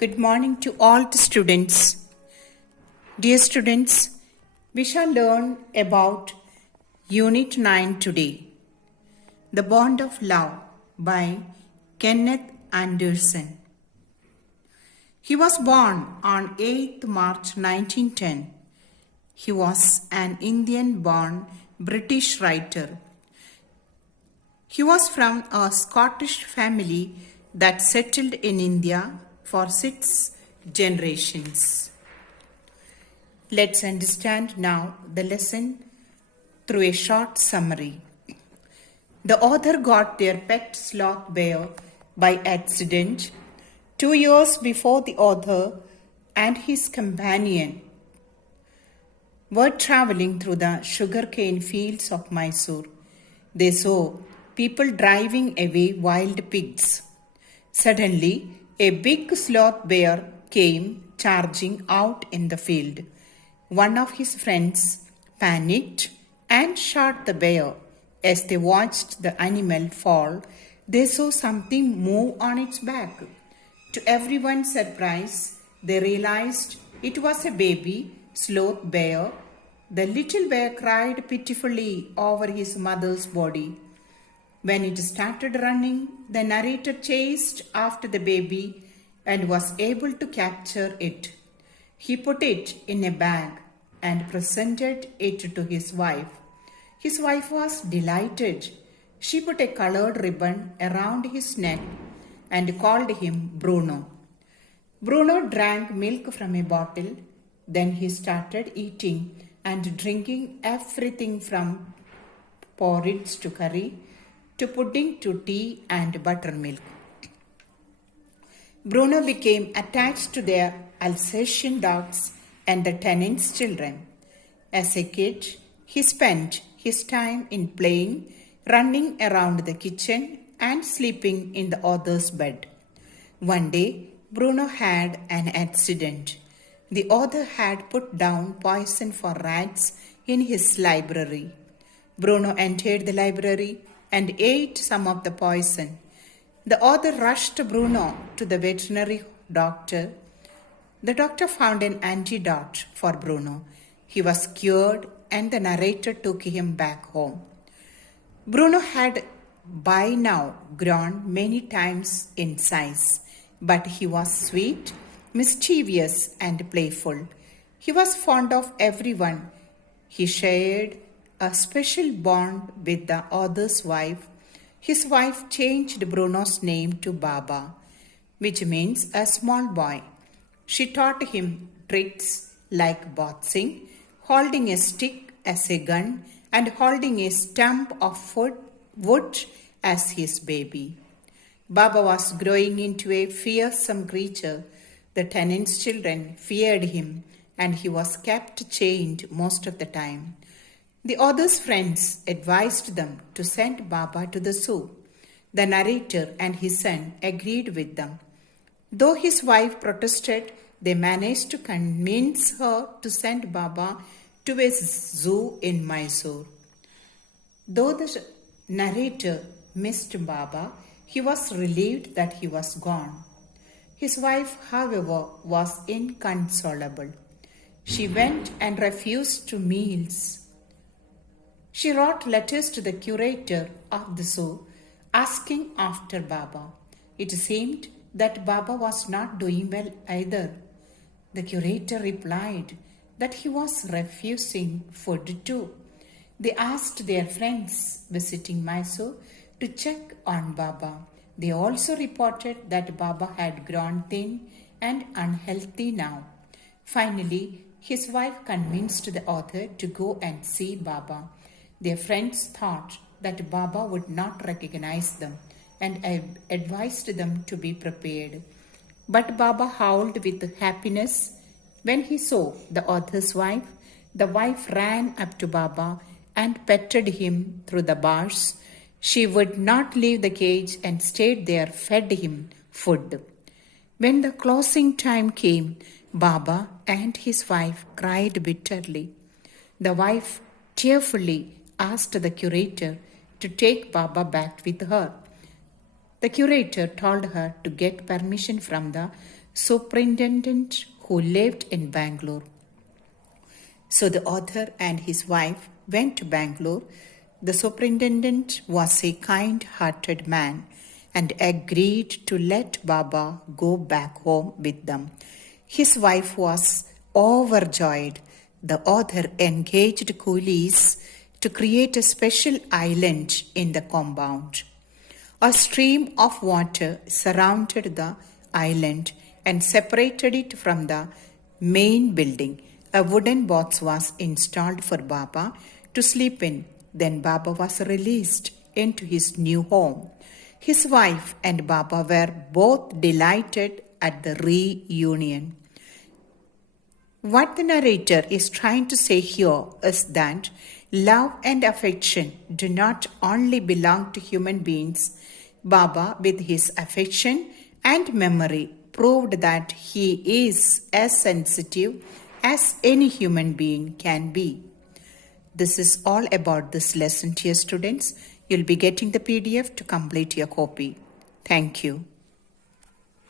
Good morning to all the students. Dear students, we shall learn about Unit 9 today. The Bond of Love by Kenneth Anderson. He was born on 8th March 1910. He was an Indian-born British writer. He was from a Scottish family that settled in India for 6 generations. Let's understand now the lesson through a short summary. The author got their pet sloth bear by accident 2 years before the author and his companion were traveling through the sugarcane fields of Mysore. They saw people driving away wild pigs. Suddenly, a big sloth bear came charging out in the field. One of his friends panicked and shot the bear. As they watched the animal fall, they saw something move on its back. To everyone's surprise, they realized it was a baby sloth bear. The little bear cried pitifully over his mother's body. When it started running, the narrator chased after the baby and was able to capture it. He put it in a bag and presented it to his wife. His wife was delighted. She put a colored ribbon around his neck and called him Bruno. Bruno drank milk from a bottle. Then he started eating and drinking everything from porridge to curry, to pudding to tea and buttermilk. Bruno became attached to their Alsatian dogs and the tenants' children. As a kid, he spent his time in playing, running around the kitchen and sleeping in the author's bed. One day, Bruno had an accident. The author had put down poison for rats in his library. Bruno entered the library and ate some of the poison. The author rushed Bruno to the veterinary doctor. The doctor found an antidote for Bruno. He was cured and the narrator took him back home. Bruno had by now grown many times in size, but he was sweet, mischievous, and playful. He was fond of everyone. He shared a special bond with the author's wife. His wife changed Bruno's name to Baba, which means a small boy. She taught him tricks like boxing, holding a stick as a gun, and holding a stump of wood as his baby. Baba was growing into a fearsome creature. The tenants' children feared him, and he was kept chained most of the time. The author's friends advised them to send Baba to the zoo. The narrator and his son agreed with them. Though his wife protested, they managed to convince her to send Baba to a zoo in Mysore. Though the narrator missed Baba, he was relieved that he was gone. His wife, however, was inconsolable. She went and refused to meals. She wrote letters to the curator of the zoo asking after Baba. It seemed that Baba was not doing well either. The curator replied that he was refusing food too. They asked their friends visiting Mysore to check on Baba. They also reported that Baba had grown thin and unhealthy now. Finally, his wife convinced the author to go and see Baba. Their friends thought that Baba would not recognize them and advised them to be prepared. But Baba howled with happiness when he saw the author's wife. The wife ran up to Baba and petted him through the bars. She would not leave the cage and stayed there, fed him food. When the closing time came, Baba and his wife cried bitterly. The wife tearfully asked the curator to take Baba back with her. The curator told her to get permission from the superintendent who lived in Bangalore. So the author and his wife went to Bangalore. The superintendent was a kind hearted man and agreed to let Baba go back home with them. His wife was overjoyed. The author engaged coolies to create a special island in the compound. A stream of water surrounded the island and separated it from the main building. A wooden box was installed for Baba to sleep in. Then Baba was released into his new home. His wife and Baba were both delighted at the reunion. What the narrator is trying to say here is that love and affection do not only belong to human beings. Baba, with his affection and memory, proved that he is as sensitive as any human being can be. This is all about this lesson, dear students. You'll be getting the PDF to complete your copy. Thank you.